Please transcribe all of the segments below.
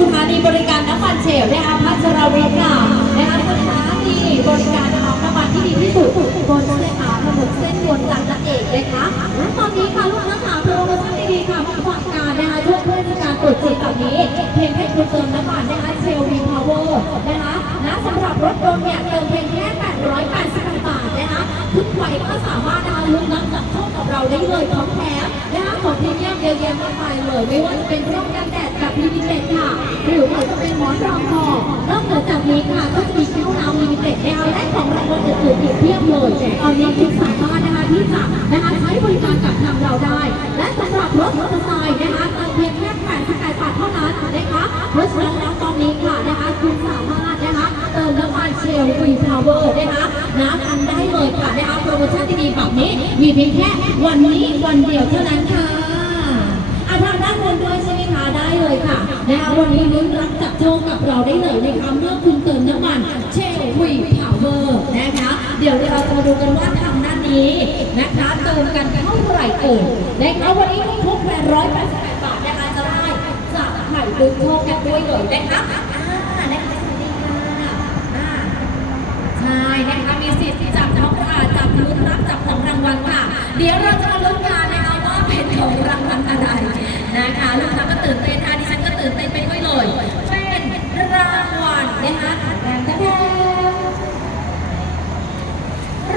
สถานีบริการน้ำมันเชลนะคะพัชรวิทย์ค่ะนะคะสถานีบริการน้ำมันที่ดีที่สุดบนเส้นทางถนนเส้นด่วนจากนั่นเองนะคะและตอนนี้ค่ะลูกค้าขาโปรโมชั่นดีๆค่ะมาฝากการนะคะช่วงเทศกาลตรุษจีนแบบนี้เพียงแค่คุณเติมน้ำมันนะคะเชลวีพาวเวอร์นะคะและสำหรับรถยนต์เนี่ยเติมเพียงแค่880บาทนะคะทุกวัยก็สามารถนะคะลุ้นรับจากโชคกับเราได้เลยพร้อมแถมนะคะของพรีเมียมเยอะแยะมากมายเลย ไม่ว่าจะเป็นร่มกันแดดแบบลิมิเต็ดค่ะ หรือว่าจะเป็นหมอนรองคอนอกเหนือจากนี้ค่ะก็จะมีแก้วน้ำลิมิเต็ดนะคะและของรางวัลอื่นๆอีกเพียบเลยตอนนี้คุณสามารถนะคะที่จะนะคะใช้บริการกับทางเราได้ และสำหรับรถมอเตอร์ไซค์นะคะเพียงแค่88บาทเท่านั้นนะคะเพราะฉะนั้นแล้วตอนนี้ค่ะนะคะคุณสามารถนะคะเติมน้ำมันเชลล์ฟรีพาวเวอร์นะคะน้ำอันได้เลยค่ะนะคะโปรโมชั่นดีๆแบบนี้มีเพียงแค่วันนี้วันเดียวเท่านั้นค่ะ วันนี้ลุ้นรับจับโชคกับเราได้เลยนะคะเมื่อคุณเติมน้ำมันเชลวีพาวเวอร์นะคะ เดี๋ยวเราจะมาดูกันว่าทางด้านนี้นะคะเติมกันเท่าไหร่เอ่ยนะคะวันนี้ทุก888บาทนะคะจะได้จากไข่ลุ้นโชคกันด้วยเลยนะคะอ่านะคะสวัสดีค่ะอ่าใช่นะคะมีสิทธิ์จับของค่ะจับลุ้นรับจับของรางวัลค่ะ เดี๋ยวเราจะมาลุ้นกันนะคะว่าเป็นของรางวัลอะไรนะคะลูกค้าก็ตื่นเต้นค่ะดิฉันก็ตื่นเต้นไปด้วยเลยเป็นรางวัลนะคะแทนแทน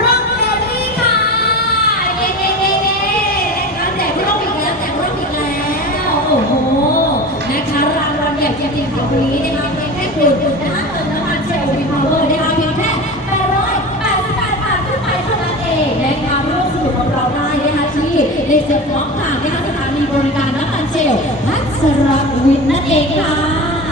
ร่มเบลลี่ค่ะเย้เย้เย้เย้นะคะแจกร่มอีกแล้วแจกร่มอีกแล้วโอ้โหนะคะรางวัลใหญ่จริงๆค่ะ วันนี้นะคะเพียงแค่คุณนะคะเติมน้ำมันเชลล์วีพาวเวอร์นะคะเพียงแค่888บาทขึ้นไปเท่านั้นเองนะคะร่วมสนุกกับเราได้นะคะที่ในเซ็ตขอกค่ะนะคะสถานีบริการน้ำมันเชลล์พัชรวินนั่นเองค่ะ